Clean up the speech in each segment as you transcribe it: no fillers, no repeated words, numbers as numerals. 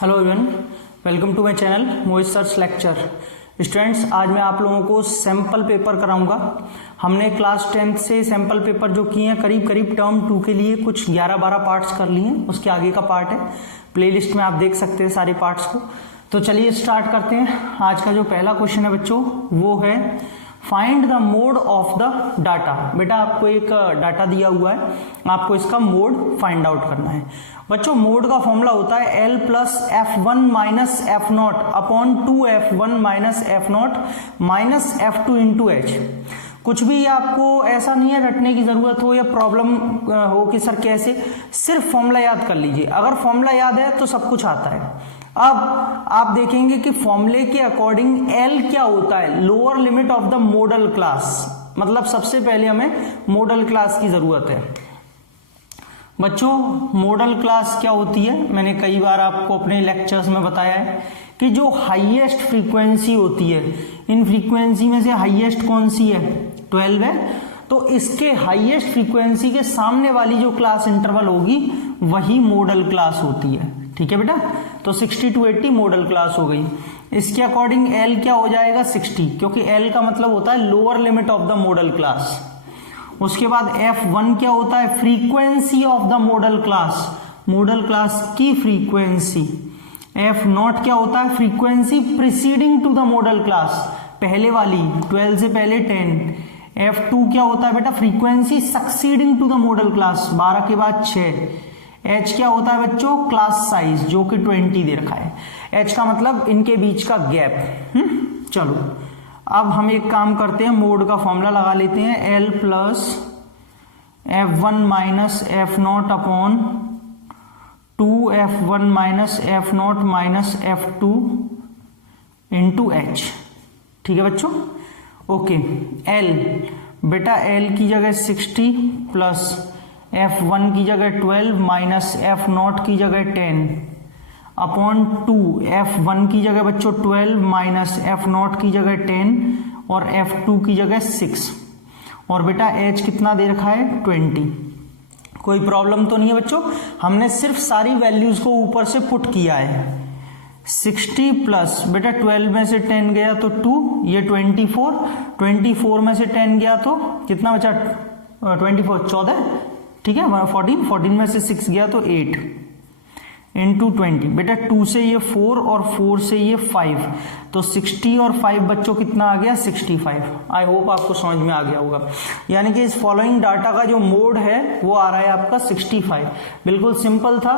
Hello everyone, welcome to my channel Mohit sir's lecture. Students, आज मैं आप लोगों को सैंपल पेपर कराऊंगा। हमने क्लास 10th से सैंपल पेपर जो किए हैं करीब करीब टर्म 2 के लिए कुछ 11-12 पार्ट्स कर लिए हैं। उसके आगे का पार्ट है, प्लेलिस्ट में आप देख सकते हैं सारे पार्ट्स को। तो चलिए स्टार्ट करते हैं। आज का जो पहला क्वेश्चन है बच्चों वो है find the mode of the data. बेटा आपको एक डाटा दिया हुआ है, आपको इसका मोड फाइंड आउट करना है। बच्चों मोड का फॉर्मूला होता है L plus F1 minus F not upon 2F1 minus F not minus F2 into H. कुछ भी आपको ऐसा नहीं है रटने की जरूरत हो या प्रॉब्लम हो कि सर कैसे, सिर्फ फॉर्मूला याद कर लीजिए। अगर फॉर्मूला याद है तो सब कुछ आता है। अब आप देखेंगे कि फॉर्मूले के अकॉर्डिंग L क्या होता है, lower limit of the modal class. मतलब सबसे पहले हमें मॉडल क्लास की जरूरत है। बच्चों मॉडल क्लास क्या होती है, मैंने कई बार आपको अपने लेक्चर्स में बताया है कि जो हाईएस्ट फ्रीक्वेंसी होती है, इन फ्रीक्वेंसी में से हाईएस्ट कौन सी है, 12 है। तो इसके हाईएस्ट फ्रीक्वेंसी के सामने वाली जो क्लास इंटरवल होगी वही मॉडल क्लास होती है। ठीक है बेटा, तो 60 to 80 मॉडल क्लास हो गई। इसके अकॉर्डिंग L क्या हो जाएगा 60, क्योंकि L का मतलब होता है lower limit of the modal class. उसके बाद F1 क्या होता है, frequency of the modal class, modal class की फ्रीक्वेंसी। F0 क्या होता है, frequency preceding to the modal class, पहले वाली 12 से पहले 10। F2 क्या होता है बेटा, frequency succeeding to the modal class, 12 के बाद 6। H क्या होता है बच्चों, क्लास साइज, जो कि 20 दे रखा है। H का मतलब इनके बीच का गैप। चलो अब हम एक काम करते हैं, मोड का फॉर्मूला लगा लेते हैं। L plus F1 minus F not upon 2F1 minus F not minus F2 into H. ठीक है बच्चों, ओके। L बेटा L की जगह 60 प्लस F1 की जगह 12 माइनस एफ नॉट की जगह 10 अपॉन 2, F1 की जगह बच्चों 12 माइनस एफ नॉट की जगह 10 और F2 की जगह 6। और बेटा H कितना दे रखा है 20। कोई प्रॉब्लम तो नहीं है बच्चों, हमने सिर्फ सारी वैल्यूज को ऊपर से पुट किया है। 60 प्लस बेटा 12 में से 10 गया तो 2, ये 24 में से 10 गया तो कितना बचा, 24 14, ठीक है 14 में से 6 गया तो 8 इंटू 20। बेटा 2 से ये 4 और 4 से ये 5, तो 60 और 5 बच्चों कितना आ गया 65। आई होप आपको समझ में आ गया होगा। यानी कि इस फॉलोइंग डाटा का जो मोड है वो आ रहा है आपका 65। बिल्कुल सिंपल था,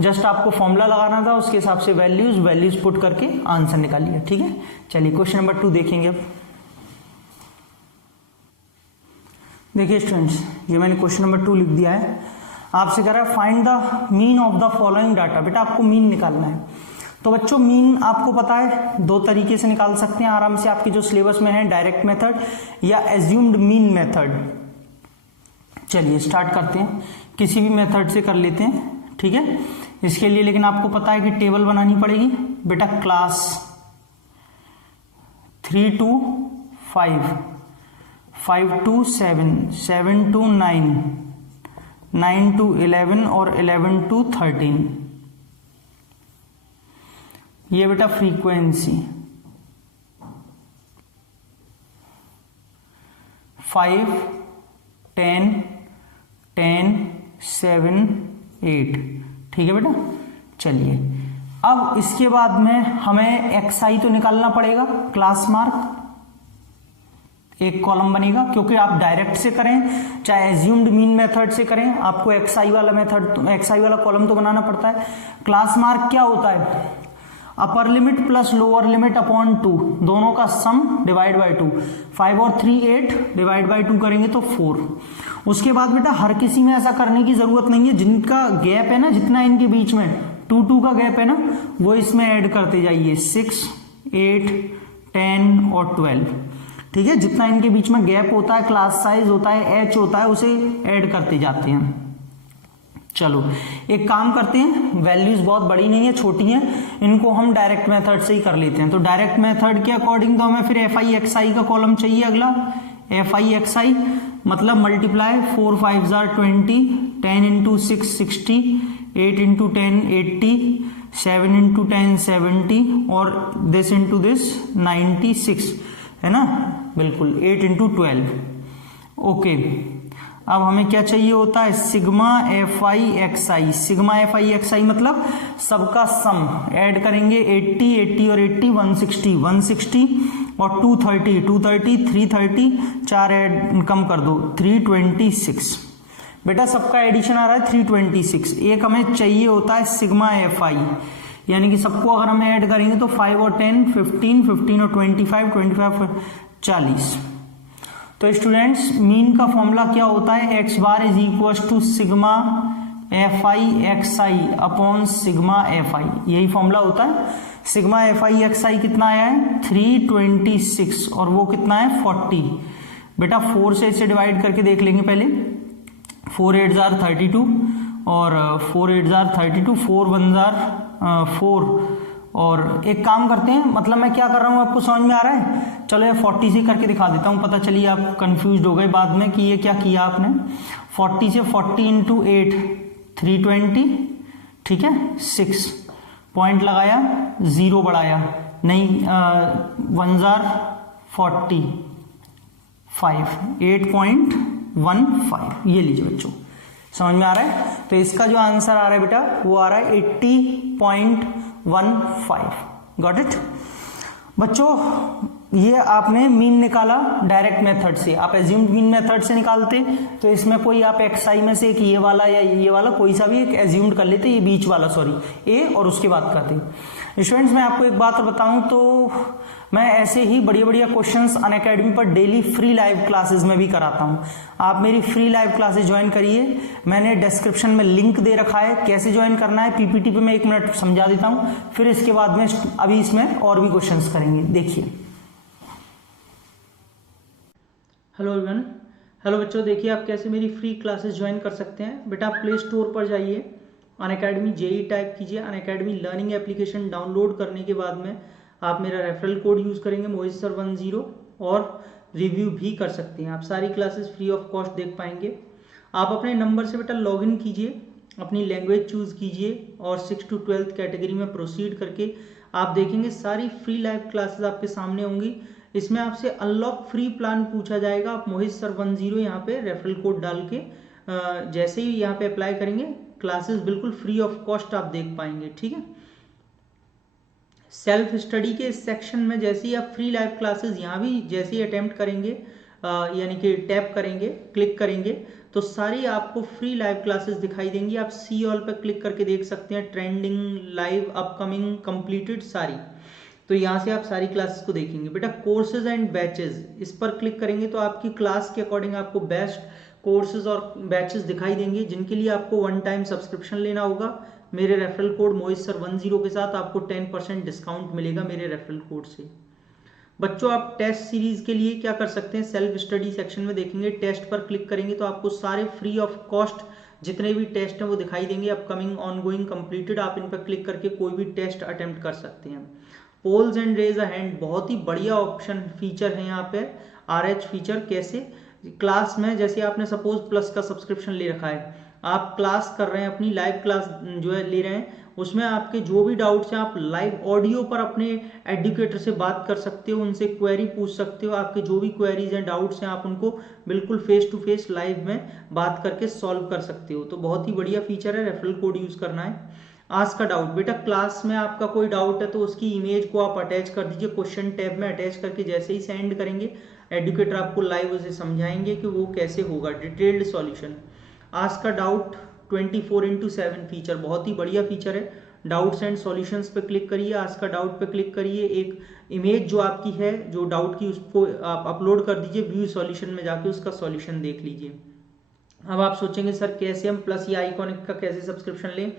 जस्ट आपको फॉर्मूला लगाना था, उसके हिसाब से वैल्यूज पुट करके आंसर निकालिए। ठीक है, चलिए क्वेश्चन नंबर 2 देखेंगे। अब देखिए स्टूडेंट्स, ये मैंने क्वेश्चन नंबर 2 लिख दिया है। आपसे कह रहा है find the mean of the following data. बेटा आपको मीन निकालना है। तो बच्चों मीन आपको पता है 2 तरीके से निकाल सकते हैं आराम से, आपके जो सिलेबस में है, डायरेक्ट मेथड या एज्यूम्ड मीन मेथड। चलिए स्टार्ट करते हैं, किसी भी मेथड से कर लेते हैं। ठीक है, इसके लिए लेकिन आपको पता है कि टेबल बनानी पड़ेगी। बेटा class 3 to 5, 5 to 7, 7 to 9, 9 to 11 और 11 to 13। ये बेटा फ्रीक्वेंसी 5, 10, 10, 7, 8। ठीक है बेटा, चलिए अब इसके बाद में हमें एक्सआई तो निकालना पड़ेगा, क्लास मार्क एक कॉलम बनेगा, क्योंकि आप डायरेक्ट से करें चाहे एज्यूम्ड मीन मेथड से करें, आपको एक्सआई वाला मेथड, एक्सआई वाला कॉलम तो बनाना पड़ता है। क्लास मार्क क्या होता है, upper limit plus lower limit upon 2, दोनों का सम डिवाइड बाय 2। 5 और 3 8, डिवाइड बाय 2 करेंगे तो 4। उसके बाद बेटा हर किसी में ऐसा करने की जरूरत नहीं है, जिनका गैप है ना, जितना इनके बीच में 2 का गैप है ना, वो इसमें ऐड करते जाइए, 6, 8, 10 और 12। ठीक है, जितना इनके बीच में गैप होता है, क्लास साइज होता है, H होता है, उसे ऐड करते जाते हैं। चलो एक काम करते हैं, वैल्यूज बहुत बड़ी नहीं है, छोटी हैं, इनको हम डायरेक्ट मेथड से ही कर लेते हैं। तो डायरेक्ट मेथड के अकॉर्डिंग तो हमें फिर FI का कॉलम चाहिए। अगला FI मतलब मल्टीप्लाई 4 5 20, 10 into 6 60, 8 into 10 80, 7 इंटू 10 70 और दिस इंटू दिस 96 है ना, बिल्कुल 8 इंटू 12। ओके, अब हमें क्या चाहिए होता है, sigma F I X I. Sigma F I X I मतलब सबका सम ऐड करेंगे, 80 80 और 80 160 160 और 230 230 330, 4 ऐड कम कर दो 326। बेटा सबका एडिशन आ रहा है 326। एक हमें चाहिए होता है सिग्मा एफ आई, यानी कि सबको अगर हम ऐड करेंगे तो 5 और 10 15 15 और 25 25 40। तो स्टूडेंट्स मीन का फॉर्मूला क्या होता है, X bar is equal to sigma F I X I upon sigma F I, यही फॉर्मूला होता है। Sigma F I X I कितना आया है 326 और वो कितना है 40। बेटा 4 से इसे डिवाइड करके देख लेंगे पहले, 4 8 जार 32 और 4 8 जार 32, 4 1 जार 4। और एक काम करते हैं, मतलब मैं क्या कर रहा हूं आपको समझ में आ रहा है, चलो ये 40 से करके दिखा देता हूं, पता चलिए आप कंफ्यूज हो गए बाद में कि ये क्या किया आपने। 40 से 40 इंटू 8 320, ठीक है, 6 पॉइंट लगाया, 0 बढ़ाया, नहीं 1 जार 45 8.15, ये लीजिए बच्चों, समझ में आ रहा है। तो इसका जो आंसर आ रहा है बेटा वो आ रहा है 80.15। गॉट इट बच्चों, ये आपने मीन निकाला डायरेक्ट मेथड से, आप एज्यूम्ड मीन मेथड से निकालते तो इसमें कोई आप एक्स आई में से एक ये वाला या ये वाला कोई सा भी एक एज्यूम्ड कर लेते, ये बीच वाला सॉरी ए, और उसके बाद करते। स्टूडेंट्स मैं आपको एक बात बताऊं तो मैं ऐसे ही बढ़िया बढ़िया क्वेश्चंस अनअकैडमी पर डेली फ्री लाइव क्लासेस में भी कराता हूं। आप मेरी फ्री लाइव क्लासेस ज्वाइन करिए, मैंने डिस्क्रिप्शन में लिंक दे रखा है, कैसे ज्वाइन करना है पीपीटी पे मैं 1 मिनट समझा देता हूं, फिर इसके बाद में अभी इसमें और भी क्वेश्चंस करेंगे। देखिए, हेलो एवरीवन, हेलो बच्चों, देखिए आप कैसे मेरी फ्री क्लासेस ज्वाइन कर सकते हैं। बेटा आप प्ले स्टोर पर जाइए, अनअकैडमी जेई टाइप कीजिए, अनअकैडमी लर्निंग एप्लीकेशन डाउनलोड करने के बाद में आप मेरा रेफरल कोड यूज करेंगे मोहित सर 10 और रिव्यू भी कर सकते हैं। आप सारी क्लासेस फ्री ऑफ कॉस्ट देख पाएंगे। आप अपने नंबर से बेटा लॉगिन कीजिए, अपनी लैंग्वेज चूज कीजिए और 6 to 12th कैटेगरी में प्रोसीड करके आप देखेंगे सारी फ्री लाइव क्लासेस आपके सामने होंगी। इसमें आपसे अनलॉक फ्री प्लान पूछा जाएगा, आप मोहित सर 10 यहाँ पे रेफरल कोड डाल के जैसे ही यहाँ पे अप्लाई करेंगे क्लासेस बिल्कुल फ्री ऑफ कॉस्ट आप देख पाएंगे, ठीक है। सेल्फ स्टडी के इस सेक्शन में जैसे ही आप फ्री लाइव क्लासेस यहाँ भी जैसे ही अटेम्प्ट करेंगे यानी कि टैप करेंगे, क्लिक करेंगे तो सारी आपको फ्री लाइव क्लासेस दिखाई देंगी। आप सी ऑल पर क्लिक करके देख सकते हैं, ट्रेंडिंग, लाइव, अपकमिंग, कंप्लीटेड सारी। तो यहाँ से आप सारी क्लासेस को देखेंगे। बेटा कोर्सेज एंड बैचेस, इस पर क्लिक करेंगे तो आपकी क्लास के अकॉर्डिंग आपको बेस्ट कोर्सेज और बैचेस दिखाई देंगे, जिनके लिए आपको 1 टाइम सब्सक्रिप्शन लेना होगा। मेरे रेफरल कोड मोहित सर 10 के साथ आपको 10% डिस्काउंट मिलेगा मेरे रेफरल कोड से। बच्चों आप टेस्ट सीरीज के लिए क्या कर सकते हैं, सेल्फ स्टडी सेक्शन में देखेंगे, टेस्ट पर क्लिक करेंगे तो आपको सारे फ्री ऑफ कॉस्ट जितने भी टेस्ट हैं वो दिखाई देंगे, अपकमिंग, ऑनगोइंग, कंप्लीटेड। आप इन पर क्लिक करके कोई भी टेस्ट अटेम्प्ट कर सकते हैं। Polls and raise a hand, बहुत ही बढ़िया ऑप्शन फीचर है यहाँ पे। RH फीचर कैसे, क्लास में जैसे आपने सपोज प्लस का सब्सक्रिप्शन ले रखा है, आप क्लास कर रहे हैं, अपनी लाइव क्लास जो है ले रहे हैं, उसमें आपके जो भी डाउट्स हैं आप लाइव ऑडियो पर अपने एडुकेटर से बात कर सकते हो, उनसे क्वेरी पूछ सकते हो। आपके जो भी क्वेरीज हैं, डाउट्स हैं, आप उनको बिल्कुल फेस टू फेस लाइव में बात करके सॉल्व कर सकते हो। तो बहुत ही बढ़िया फीचर है, रेफरल कोड यूज करना है। आज का डाउट, बेटा क्लास में आपका कोई डाउट है तो उसकी इमेज को आप अटैच कर दीजिए, क्वेश्चन टैब में अटैच करके जैसे ही सेंड करेंगे एडुकेटर आपको लाइव उसे समझाएंगे कि वो कैसे होगा, डिटेल्ड सॉल्यूशन। आज का डाउट 24/7 फीचर, बहुत ही बढ़िया फीचर है। डाउट्स एंड सॉल्यूशंस पे क्लिक करिए, आज का डाउट पे क्लिक करिए, एक इमेज जो आपकी है जो डाउट की उसको आप अपलोड कर दीजिए, व्यू सॉल्यूशन में जाके उसका सॉल्यूशन देख लीजिए। अब आप सोचेंगे सर कैसे हम प्लस या आइकॉनिक का कैसे सब्सक्रिप्शन लें।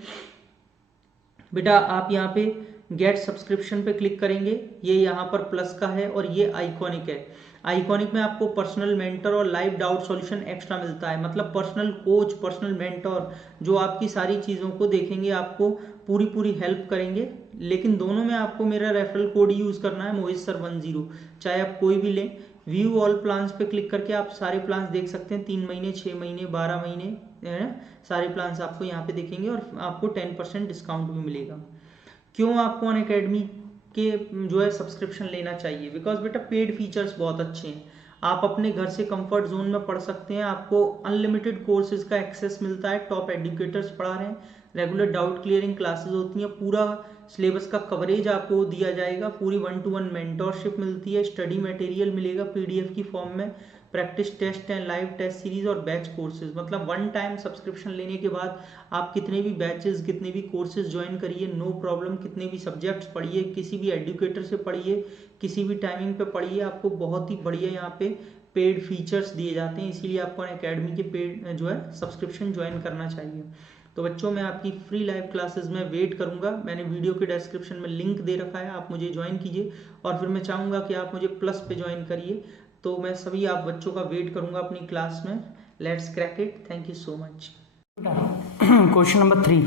बेटा आप यहाँ पे गेट सब्सक्रिप्शन पे क्लिक करेंगे, ये यहाँ पर प्लस का है और ये आइकॉनिक है। आइकॉनिक में आपको पर्सनल मेंटर और लाइव डाउट सॉल्यूशन एक्स्ट्रा मिलता है, मतलब पर्सनल कोच, पर्सनल मेंटर जो आपकी सारी चीज़ों को देखेंगे, आपको पूरी हेल्प करेंगे। लेकिन दोनों में आपको मेरा रेफरल कोड यूज़ करना है मोहित सर 10, चाहे आप कोई भी लें। व्यू ऑल प्लान्स पे क्लिक करके आप सारे प्लान्स देख सकते हैं, 3 महीने, 6 महीने, 12 महीने, सारे प्लान्स आपको यहाँ पे दिखेंगे और आपको 10% डिस्काउंट भी मिलेगा। क्यों आपको अनअकैडमी के जो है सब्सक्रिप्शन लेना चाहिए? बिकॉज बेटा पेड फीचर्स बहुत अच्छे हैं, आप अपने घर से कंफर्ट जोन में पढ़ सकते हैं, आपको अनलिमिटेड कोर्सेज का एक्सेस मिलता है, टॉप एजुकेटर्स पढ़ा रहे हैं, रेगुलर डाउट क्लियरिंग क्लासेस होती हैं, पूरा सिलेबस का कवरेज आपको दिया जाएगा, पूरी 1-to-1 मेंटोरशिप मिलती है, स्टडी मटेरियल मिलेगा पीडीएफ की फॉर्म में, practice test and live test series और बैच कोर्सेज। मतलब वन टाइम सब्सक्रिप्शन लेने के बाद आप कितने भी बैचेस, कितने भी कोर्सेज ज्वाइन करिए, नो प्रॉब्लम, कितने भी सब्जेक्ट्स पढ़िए, किसी भी एजुकेटर से पढ़िए, किसी भी टाइमिंग पे पढ़िए, आपको बहुत ही बढ़िया यहाँ पे पेड फीचर्स दिए जाते हैं, इसीलिए आपको अनअकैडमी के पेड जो है सब्सक्रिप्शन ज्वाइन करना चाहिए। तो बच्चों मैं आपकी फ्री लाइव क्लासेस में वेट करूंगा, मैंने वीडियो के डिस्क्रिप्शन में लिंक दे रखा है, आप मुझे ज्वाइन कीजिए और फिर मैं चाहूँगा कि आप मुझे प्लस पे ज्वाइन करिए। तो मैं सभी आप बच्चों का वेट करूंगा अपनी क्लास में। Let's crack it, thank you so much. Question number 3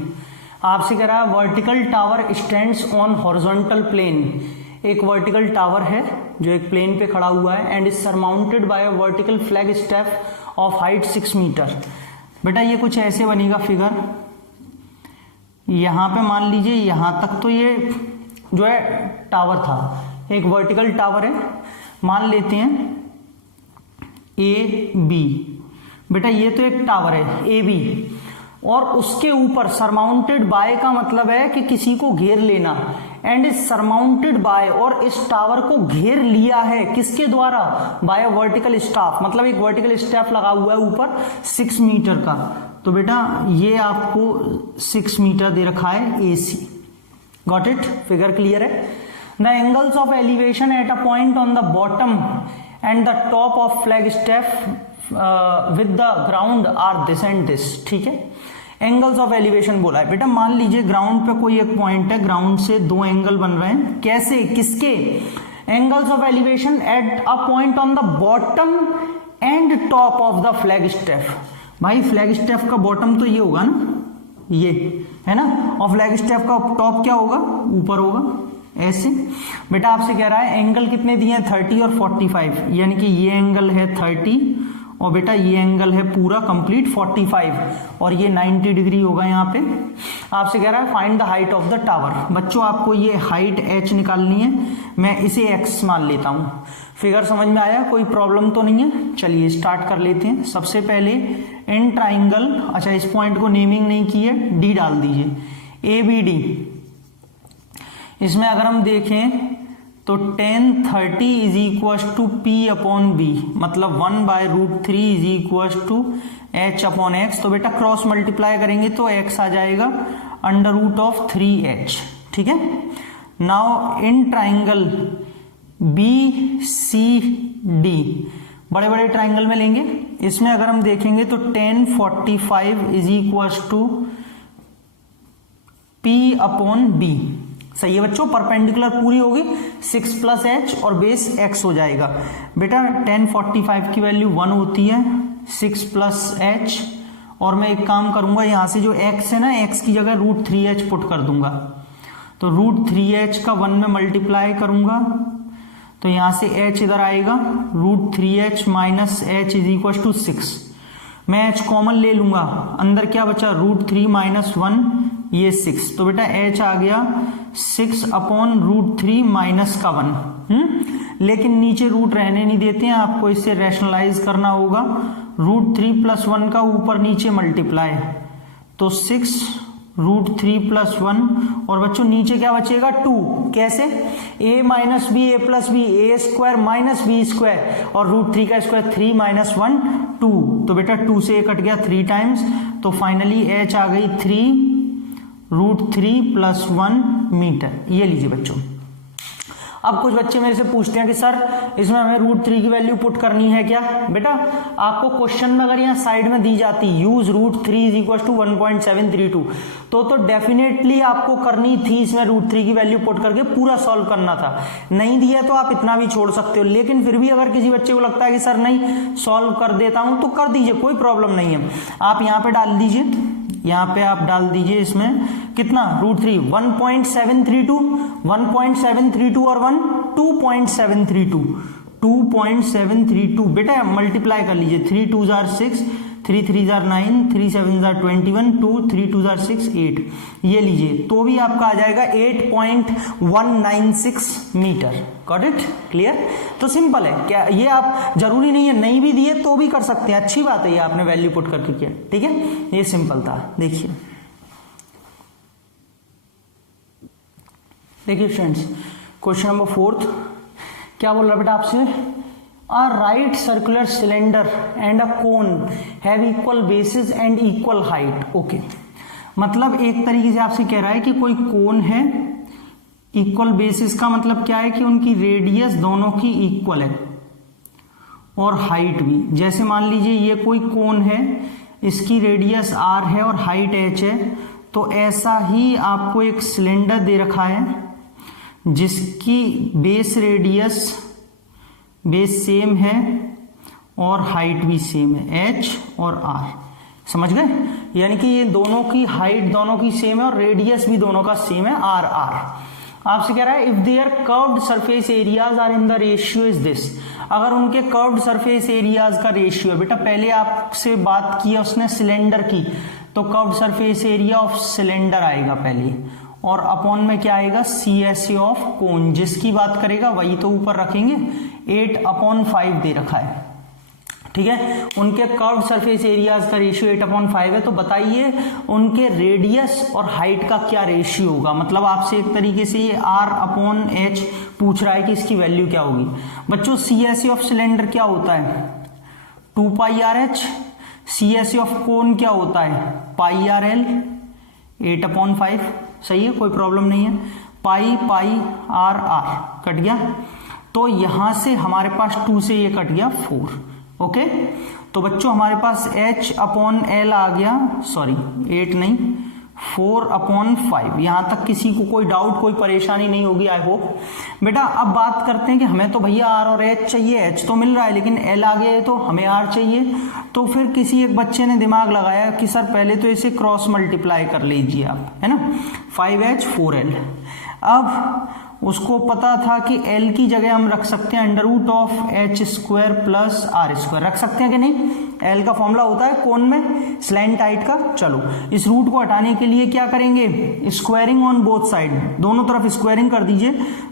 आपसे कह रहा है vertical tower stands on horizontal plane. एक वर्टिकल टावर है जो एक प्लेन पे खड़ा हुआ है and is surmounted by a vertical flag step of height 6 metre. बेटा ये कुछ ऐसे बनेगा फिगर, यहां पे मान लीजिए यहां तक तो ये जो है टावर था, एक वर्टिकल टावर है, मान लेते हैं ए बी। बेटा ये तो एक टावर है ए बी, और उसके ऊपर सरमाउंटेड बाय का मतलब है कि किसी को घेर लेना, एंड इज सरमाउंटेड बाय, और इस टावर को घेर लिया है किसके द्वारा? बाय अ वर्टिकल स्टाफ, मतलब एक वर्टिकल स्टाफ लगा हुआ है ऊपर 6 मीटर का। तो बेटा ये आपको 6 मीटर दे रखा है AC। Got it? Figure clear है? The angles of elevation at a point on the bottom and the top of flag step with the ground are this and this. ठीक है, एंगल्स ऑफ एलिवेशन बोला है। बेटा मान लीजिए ground पे कोई एक पॉइंट है, ग्राउंड से 2 एंगल बन रहे हैं, कैसे? किसके? Angles of elevation at a point on the bottom and top of the flag step. भाई फ्लैग स्टेप का बॉटम तो ये होगा ना, ये है ना, और फ्लैग स्टेप का टॉप क्या होगा? ऊपर होगा, ऐसे। बेटा आपसे कह रहा है एंगल कितने दिए हैं? 30 और 45, यानी कि ये एंगल है 30 और बेटा ये एंगल है पूरा कंप्लीट 45 और ये 90 डिग्री होगा यहाँ पे। आपसे कह रहा है find the height of the tower. बच्चों आपको ये हाइट h निकालनी है, मैं इसे x मान लेता हूँ। फिगर समझ में आया? कोई प्रॉब्लम तो नहीं है? चलिए स्टार्ट कर लेते हैं। सबसे पहले इन ट्राइंगल, अच्छा इस पॉइंट को नेमिंग नहीं की है, D डाल दीजिए, ABD। इसमें अगर हम देखें तो tan 30 is equal to P/B, मतलब 1/√3 इज इक्वल टू H/X। तो बेटा क्रॉस मल्टीप्लाई करेंगे तो x आ जाएगा √3h। ठीक है, नाउ इन ट्राइंगल BCD, बड़े बड़े ट्राइंगल में लेंगे, इसमें अगर हम देखेंगे तो tan 45 is equal to P/B। सही है बच्चों, परपेंडिकुलर पूरी होगी, 6 + h और बेस x हो जाएगा। बेटा tan 45 की वैल्यू 1 होती है, 6 + h, और मैं एक काम करूंगा यहां से जो x है ना, x की जगह √3h पुट कर दूंगा, तो √3h का 1 में मल्टीप्लाई करूंगा तो यहां से h इधर आएगा, √3h - h is equal to 6। मैं h कॉमन ले लूंगा, अंदर क्या बचा? √3 - 1, ये 6। तो बेटा h आ गया 6/√3 - का 1। लेकिन नीचे रूट रहने नहीं देते हैं, आपको इसे रैशनलाइज करना होगा। √3 + 1 का ऊपर नीचे मल्टीप्लाई, तो 6 √3 + 1, और बच्चों नीचे क्या बचेगा? 2। कैसे? a - b, a + b, a² - b², और √3 का स्क्वायर 3 - 1 2। तो बेटा 2 से कट गया 3 टाइम्स, तो फाइनली h आ गई 3 √3 + 1 मीटर। ये लीजिए बच्चों। अब कुछ बच्चे मेरे से पूछते हैं कि सर इसमें हमें √3 की वैल्यू पुट करनी है क्या? बेटा आपको क्वेश्चन में अगर यहाँ साइड में दी जाती यूज √3 = 1.732, तो डेफिनेटली आपको करनी थी इसमें √3 की वैल्यू पुट करके पूरा सॉल्व करना था। नहीं दिया तो आप इतना भी छोड़ सकते हो, लेकिन फिर भी अगर किसी बच्चे को लगता है कि सर नहीं सॉल्व कर देता हूं तो कर दीजिए, कोई प्रॉब्लम नहीं है। आप यहाँ पे डाल दीजिए, यहाँ पे आप डाल दीजिए इसमें कितना? √3 1.732, 1.732 और 1 2.732, 2.732। बेटा मल्टीप्लाई कर लीजिए, 3 × 2 = 6, 3 3 जार 9, 3 7 जार 21, 2 3 2 जार 6 8, ये लीजिए तो भी आपका आ जाएगा 8.196 मीटर। Got it? क्लियर? तो सिंपल है क्या, ये आप जरूरी नहीं है नहीं भी दिए तो भी कर सकते हैं, अच्छी बात है ये आपने वैल्यू पुट करके किया। ठीक है, ये सिंपल था। देखिए स्टूडेंट्स, क्वेश्चन नंबर 4 क्या बोल रहा है बेटा आपसे, A right circular cylinder and a cone have equal bases and equal height. Okay. मतलब एक तरीके से आपसे कह रहा है कि कोई कोन है, इक्वल बेसिस का मतलब क्या है कि उनकी रेडियस दोनों की इक्वल है और हाइट भी। जैसे मान लीजिए ये कोई कोन है, इसकी रेडियस r है और हाइट h है, तो ऐसा ही आपको एक सिलेंडर दे रखा है जिसकी बेस सेम है और हाइट भी सेम है, h और r। समझ गए? यानी कि ये दोनों की हाइट दोनों की सेम है और रेडियस भी दोनों का सेम है, r। आपसे कह रहा है if their curved surface areas are in the ratio is this. अगर उनके कर्व्ड सरफेस एरियाज का रेशियो है, बेटा पहले आपसे बात की है उसने सिलेंडर की, तो curved surface area of cylinder आएगा पहले, और अपॉन में क्या आएगा, CSA ऑफ कोन। जिसकी बात करेगा वही तो ऊपर रखेंगे, 8/5 दे रखा है। ठीक है, उनके कर्व्ड सरफेस एरियाज का रेशियो 8/5 है, तो बताइए उनके रेडियस और हाइट का क्या रेशियो होगा। मतलब आपसे एक तरीके से ये R/H पूछ रहा है कि इसकी वैल्यू क्या होगी। बच्चों CSA ऑफ सिलेंडर क्या होता है, 2πRH। CSA ऑफ कोन क्या होता है, πRL, 8/5। सही है, कोई प्रॉब्लम नहीं है। π/R कट गया, तो यहां से हमारे पास 2 से ये कट गया 4। ओके, तो बच्चों हमारे पास H/L आ गया, सॉरी 8 नहीं 4/5। यहां तक किसी को कोई डाउट कोई परेशानी नहीं होगी आई होप। बेटा अब बात करते हैं कि हमें तो भैया R और H चाहिए, H तो मिल रहा है लेकिन L आ गया है तो हमें R चाहिए। तो फिर किसी एक बच्चे ने दिमाग लगाया कि सर पहले तो इसे क्रॉस मल्टीप्लाई कर लीजिए आप, है ना, 5H 4L। अब उसको पता था कि L की जगह हम रख सकते हैं √H² प्लस R², रख सकते हैं कि नहीं। L का फॉर्मूला होता है कोन में स्लैंट हाइट का। चलो इस रूट को हटाने के लिए क्या करेंगे, स्क्वायरिंग ऑन बोथ साइड, दोनों तरफ स्क्वायरिंग कर दीजिए।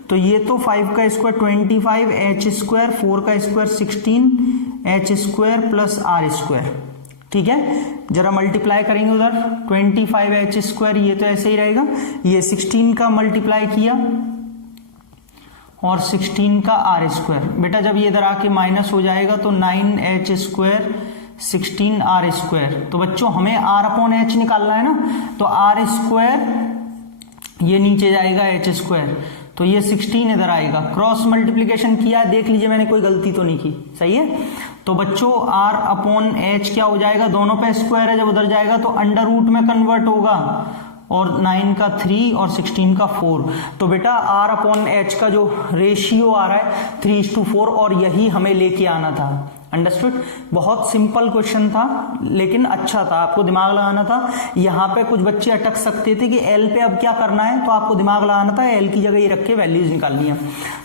तो ये तो 5 का स्क्वायर 25, H², 4 का स्क्वायर 16, H² प्लस R²। ठीक है, जरा मल्टीप्लाई करेंगे उधर 25H², ये तो ऐसे ही रहेगा, ये 16 का मल्टीप्लाई किया और 16 का R²। बेटा जब ये इधर आके माइनस हो जाएगा तो 9H² 16R²। तो बच्चों हमें R/H निकालना है ना, तो R² ये नीचे जाएगा H², तो ये 16 इधर आएगा। क्रॉस मल्टीप्लीकेशन किया है, देख लीजिए मैंने कोई गलती तो नहीं की, सही है। तो बच्चों R/H क्या हो जाएगा, दोनों पे स्क्वायर है, जब उधर जाएगा तो अंडर रूट में कन्वर्ट होगा, और 9 का 3 और 16 का 4। तो बेटा R/H का जो रेशियो आ रहा है 3:4, और यही हमें लेके आना था। अंडरस्टूड? बहुत सिंपल क्वेश्चन था लेकिन अच्छा था, आपको दिमाग लगाना था। यहाँ पे कुछ बच्चे अटक सकते थे कि L पे अब क्या करना है, तो आपको दिमाग लगाना था, L की जगह ये रख के वैल्यूज निकालनी है।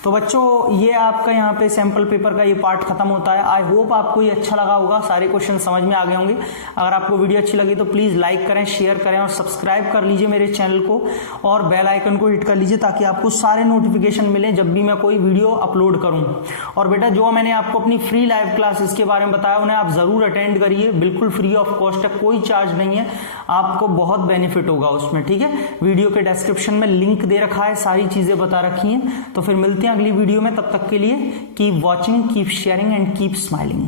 तो बच्चों ये आपका यहाँ पे सैंपल पेपर का ये पार्ट खत्म होता है। आई होप आपको ये अच्छा लगा होगा, सारे क्वेश्चन समझ में आ गए होंगे। अगर आपको वीडियो अच्छी लगी तो प्लीज लाइक करें, शेयर करें और सब्सक्राइब कर लीजिए मेरे चैनल को, और बेल आइकन को हिट कर लीजिए ताकि आपको सारे नोटिफिकेशन मिले जब भी मैं कोई वीडियो अपलोड करूं। और बेटा जो मैंने आपको अपनी फ्री लाइव क्लास इसके बारे में बताया उन्हें आप जरूर अटेंड करिए, बिल्कुल फ्री ऑफ कॉस्ट है, कोई चार्ज नहीं है, आपको बहुत बेनिफिट होगा उसमें। ठीक है, वीडियो के डिस्क्रिप्शन में लिंक दे रखा है, सारी चीजें बता रखी हैं। तो फिर मिलते हैं अगली वीडियो में, तब तक के लिए keep watching, keep sharing and keep smiling.